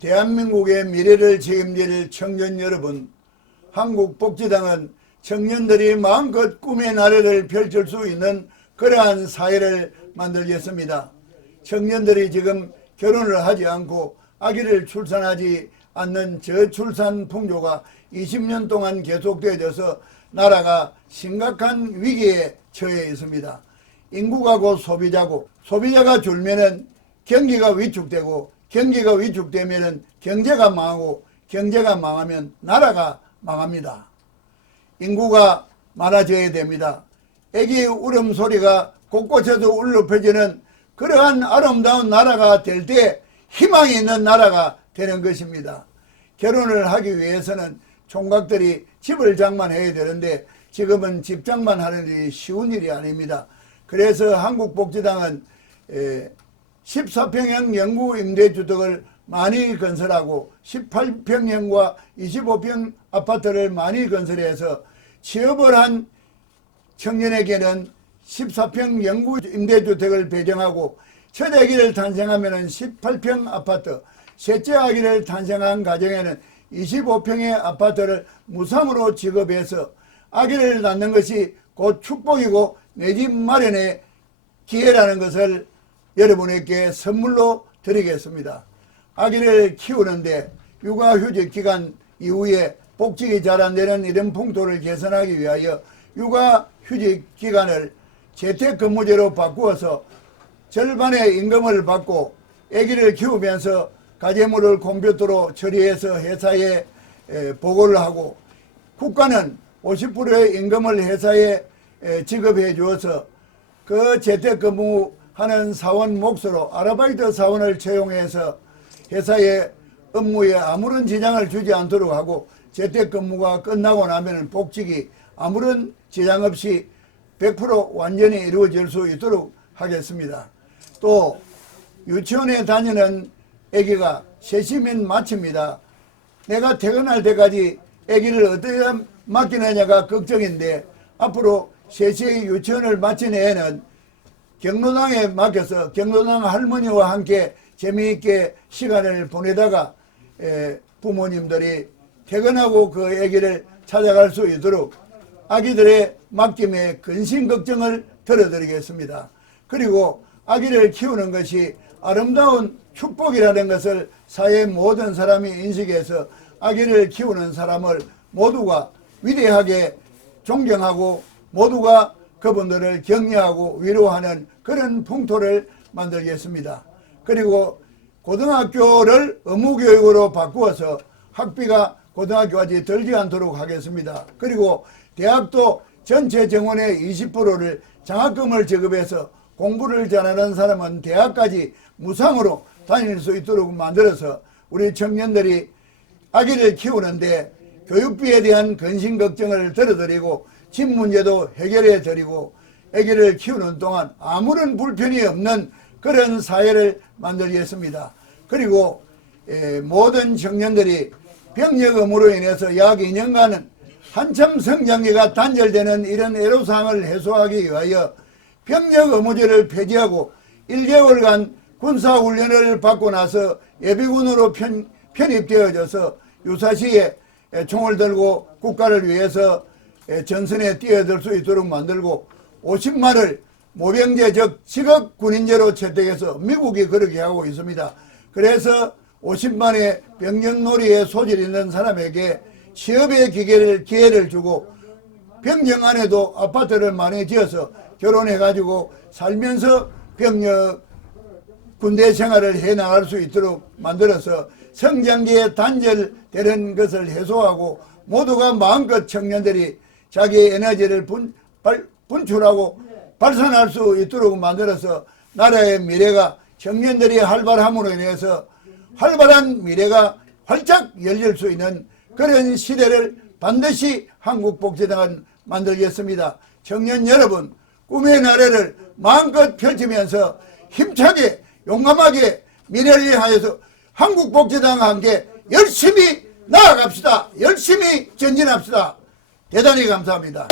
대한민국의 미래를 책임질 청년 여러분, 한국복지당은 청년들이 마음껏 꿈의 나래를 펼칠 수 있는 그러한 사회를 만들겠습니다. 청년들이 지금 결혼을 하지 않고 아기를 출산하지 않는 저출산 풍조가 20년 동안 계속되어져서 나라가 심각한 위기에 처해 있습니다. 인구가 곧 소비자고 소비자가 줄면은 경기가 위축되고 경기가 위축되면은 경제가 망하고 경제가 망하면 나라가 망합니다. 인구가 많아져야 됩니다. 애기 울음소리가 곳곳에서 울려 퍼지는 그러한 아름다운 나라가 될 때 희망이 있는 나라가 되는 것입니다. 결혼을 하기 위해서는 총각들이 집을 장만해야 되는데 지금은 집 장만하는 일이 쉬운 일이 아닙니다. 그래서 한국복지당은 14평형 영구 임대주택을 많이 건설하고 18평형과 25평 아파트를 많이 건설해서 취업을 한 청년에게는 14평 영구 임대주택을 배정하고 첫 아기를 탄생하면 18평 아파트, 셋째 아기를 탄생한 가정에는 25평의 아파트를 무상으로 지급해서 아기를 낳는 것이 곧 축복이고 내 집 마련의 기회라는 것을 여러분에게 선물로 드리겠습니다. 아기를 키우는데 육아휴직 기간 이후에 복직이 잘안 되는 이런 풍토를 개선하기 위하여 육아휴직 기간을 재택근무제로 바꾸어서 절반의 임금을 받고 아기를 키우면서 가재물을 컴퓨터로 처리해서 회사에 에, 보고를 하고 국가는 50%의 임금을 회사에 에, 지급해 주어서 그 재택근무 하는 사원 몫으로 아르바이트 사원을 채용해서 회사의 업무에 아무런 지장을 주지 않도록 하고 재택근무가 끝나고 나면 복직이 아무런 지장 없이 100% 완전히 이루어질 수 있도록 하겠습니다. 또 유치원에 다니는 아기가 세시면 마칩니다. 내가 퇴근할 때까지 아기를 어떻게 맡기느냐가 걱정인데 앞으로 세시의 유치원을 마친 애는 경로당에 맡겨서 경로당 할머니와 함께 재미있게 시간을 보내다가 에, 부모님들이 퇴근하고 그 아기를 찾아갈 수 있도록 아기들의 맡김에 근심 걱정을 들어드리겠습니다. 그리고 아기를 키우는 것이 아름다운 축복이라는 것을 사회 모든 사람이 인식해서 아기를 키우는 사람을 모두가 위대하게 존경하고 모두가 그분들을 격려하고 위로하는 그런 풍토를 만들겠습니다. 그리고 고등학교를 의무교육으로 바꾸어서 학비가 고등학교까지 들지 않도록 하겠습니다. 그리고 대학도 전체 정원의 20%를 장학금을 지급해서 공부를 잘하는 사람은 대학까지 무상으로 다닐 수 있도록 만들어서 우리 청년들이 아기를 키우는데 교육비에 대한 근심 걱정을 들어드리고 집 문제도 해결해 드리고 아기를 키우는 동안 아무런 불편이 없는 그런 사회를 만들겠습니다. 그리고 에, 모든 청년들이 병력 의무로 인해서 약 2년간은 한참 성장기가 단절되는 이런 애로사항을 해소하기 위하여 병력 의무제를 폐지하고 1개월간 군사훈련을 받고 나서 예비군으로 편, 편입되어져서 유사시에 총을 들고 국가를 위해서 전선에 뛰어들 수 있도록 만들고 50만을 모병제 즉 직업 군인제로 채택해서 미국이 그렇게 하고 있습니다. 그래서 50만의 병력놀이에 소질 있는 사람에게 취업의 기회를, 기회를 주고 병영 안에도 아파트를 많이 지어서 결혼해가지고 살면서 병력 군대 생활을 해 나갈 수 있도록 만들어서 성장기에 단절되는 것을 해소하고 모두가 마음껏 청년들이 자기의 에너지를 분, 발, 분출하고 발산할 수 있도록 만들어서 나라의 미래가 청년들이 활발함으로 인해서 활발한 미래가 활짝 열릴 수 있는 그런 시대를 반드시 한국복지당은 만들겠습니다. 청년 여러분, 꿈의 나래를 마음껏 펼치면서 힘차게 용감하게 미래를 위하여서 한국복지당과 함께 열심히 나아갑시다. 열심히 전진합시다. 대단히 감사합니다.